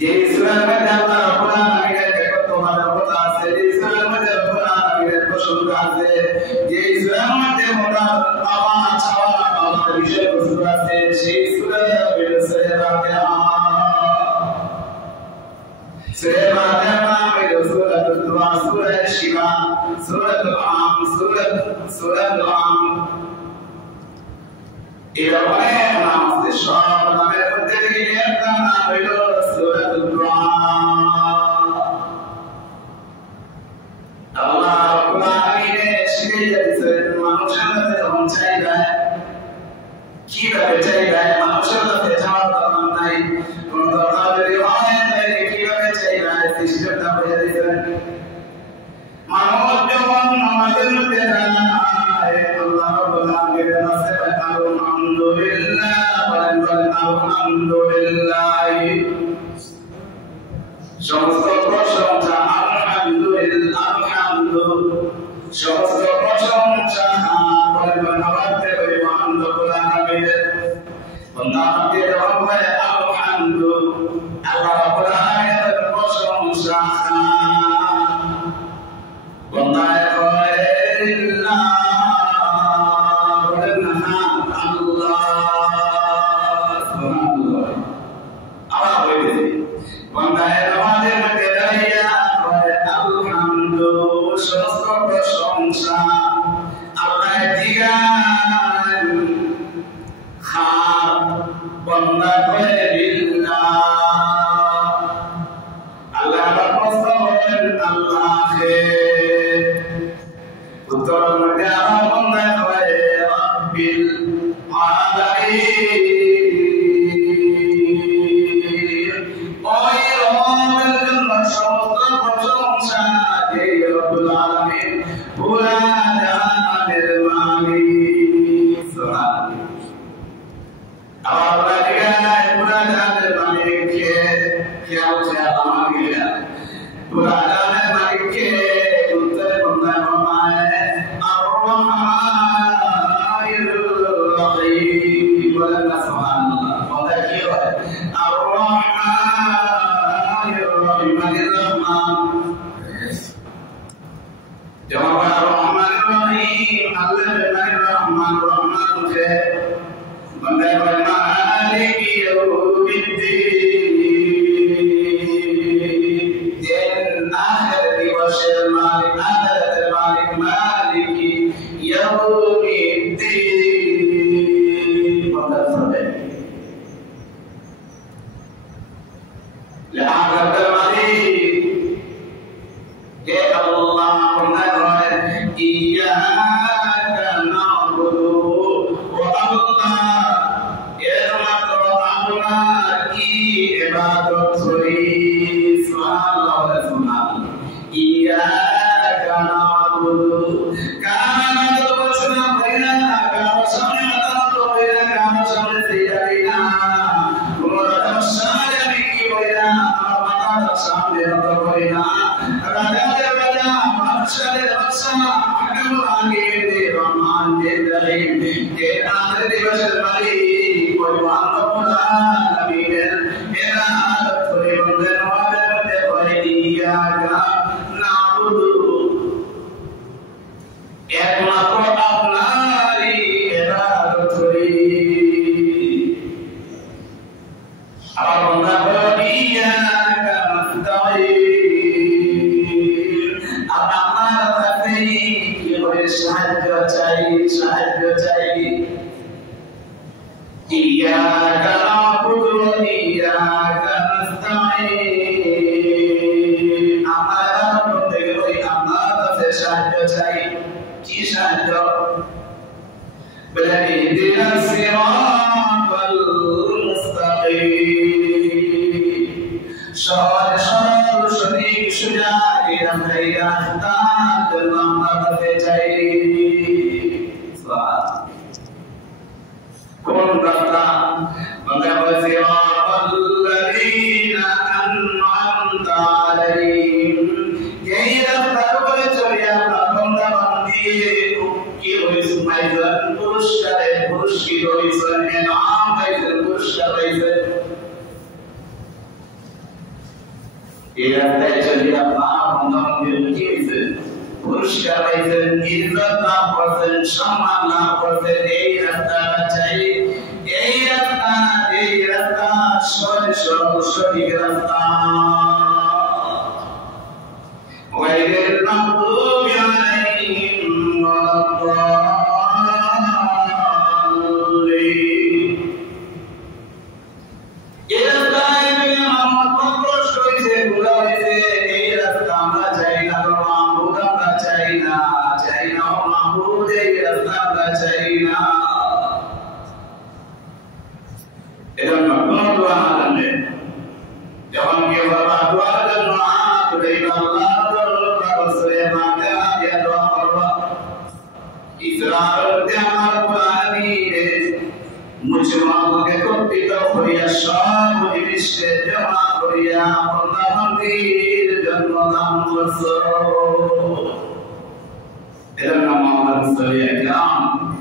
যে সূরার মধ্যে আল্লাহ রাব্বুল আলামিনের একত্ববাদের কথা আছে, যে সূরার মধ্যে রাব্বুল আলামিনের প্রশংসা আছে, যে সূরার মধ্যে মোরাদ পাওয়া চাওয়া পাওয়ার বিষয়বস্তু আছে, সেই সূরা হলো সূরা ফাতিহা। সূরা ফাতিহার নাম হলো সূরাতুল দুআ, সূরা শিফা, সূরাতুল আম, সূরাতুল আম। এর অনেক নাম আছে, সব নামের মধ্যে থেকে একটা নাম হলো সূরাতুল দুআ। আল্লাহ রাব্বুল আলামিন শিখিয়ে দিয়েছেন মানুষের কাছে যখন চাইবে কিভাবে চাইবে, মানুষের কাছে চাওয়ার দরকার নাই, কোন দরকার যদি হয় তাহলে কিভাবে চাইবে সিস্টেমটা বুঝে দিয়েছেন। মানুষ যখন নামাজের মধ্যে দাঁড়ায় আল্লাহ রাব্বুল আলামিনের কাছে আলহামদুলিল্লাহ বলেন, আলহামদুলিল্লাহ, সমস্ত প্রশংসা আলহামদুলিল্লাহ, সমস্ত প্রশংসা বলেন আবার থেকে মহান রব্বুল আলামিনের। বান্দা আমাকে যখন বলে আলহামদুলিল্লাহ, আল্লাহ রাব্বুল আলামিনের প্রশংসা, বান্দা কয় লিল্লাহ বলেন আল্লাহ সুবহানাল্লাহ। আবার বলতেছি বান্দা নামাজের মধ্যে দাঁড়িয়ে কয় আলহামদুলিল্লাহ, সমস্ত প্রশংসা আল্লাহ দিগান, খার বান্দা কয় লিল্লাহ, আল্লাহ রাব্বুল বলেন আল্লাহকে। উত্তর মধ্যে আমার বান্দা কয় রাব্বিল আলামিন, ওই রবের জন্য সমস্ত প্রশংসা, যে রব্বুল আলামিন পুরা জাহানের মালিক। সুবহানাল্লাহ। আল্লাহ দিগায় পুরা জাহানের মালিক কে? কে হচ্ছে আল্লাহ। পুরা জাহানের মালিক কে? উত্তরে বান্দা বলে আর-রহমানির রহিম, বলেন না সুবহানাল্লাহ। বান্দা কি হয়? আর-রহমানির রহিম, মালিক রহমান। যেমন আর-রহমানির রহিম, আল্লাহ মালিক রহমান, রহমান কে? বান্দা বলে মালিক ইয়াউমিদ্দিন, আখির দিবসের মালিক, আখিরাতের মালিক, মালিক ইয়াউমিদ্দিন। বান্দা বলে আখিরাতের মালিক হে আল্লাহ। বান্দা বলে ইয়াকা না'বুদু ওয়া আল্লাহ, একমাত্র আপনার কি ইবাদত করি। সুবহানাল্লাহ, সুবহানাল্লাহ। ইয়াকা না'বুদু, কারণ তো বলছেন ভাইরা, কারণ সামনে মাথা নত করি না, কারণ সামনে সিজদা দিই না, কোন সমস্যায় আমি কি করি না, আমার মাথা সামনে নত করি না। রাজাদের রাজা, বাদশাহের বাদশাহ, হাকিমুল হাকিম, রহমান রহিম, কে আখির দিবসের মালিক, ওই মহান রব্বুল আলামিনের ইবাদত করে বন্ধের নামাজের মধ্যে পড়ে ইয়াকা না'বুদু, একমাত্র আপনারই ইবাদত করি। আবার বান্দা বলে ইয়াকা নাস্তাঈন, আপনার কাছে কি করে সাহায্য চাই, সাহায্য চাই। ইয়াকা না'বুদু ওয়া ইয়াকা নাস্তাঈন, আমরা বলতে গেলে আপনার কাছে সাহায্য চাই। কি সাহায্য? বলে ইহদিনাস সিরাতাল মুস্তাকিম, সহজ সরল সঠিক সোজা এই রাস্তার জন্য আমরা কাছে চাই। কোন রাস্তা? বান্দা বলে সিরাতাল্লাযীনা আন'আমতা আলাইহিম, এই রাস্তার উপরে চলে আমরা বান্দা বান্দি কি হইছে, পাইছেন পুরস্কারে, পুরস্কৃত হইছেন, ইনাম পাইছেন, পুরস্কার পাইছেন। এই রাস্তায় চলে আপনার বন্ধন কি হয়েছে পুরস্কার পাইছেন ইজ্জত লাভ করছেন সম্মান লাভ করছেন এই রাস্তাটা চাই এই রাস্তা সঠিক রাস্তা غير المغضوب عليهم ولا الضالين এই রাস্তায় আমার প্রশ্ন হয়েছে গুলা হয়েছে এই রাস্তা আমরা চাই না মাহবুব আমরা চাই না মাহবুব এই রাস্তা আমরা চাই না এজন্য কোন দোয়া না জানলে যখন কেউ বাবা দোয়ার জন্য হাত উঠাইবে আল্লাহ রাসূলে মাকে দিয়া দোয়া করবা ইসরার দেওয়ার কোরআনে মুজমাকে কর্তৃত্ব করিয়া সব জিনিসকে জমা করিয়া বন্দাবন্দির জন্য দান করছো এজন্য মোহাম্মদ সাল্লাল্লাহু আলাইহি ওয়া সাল্লাম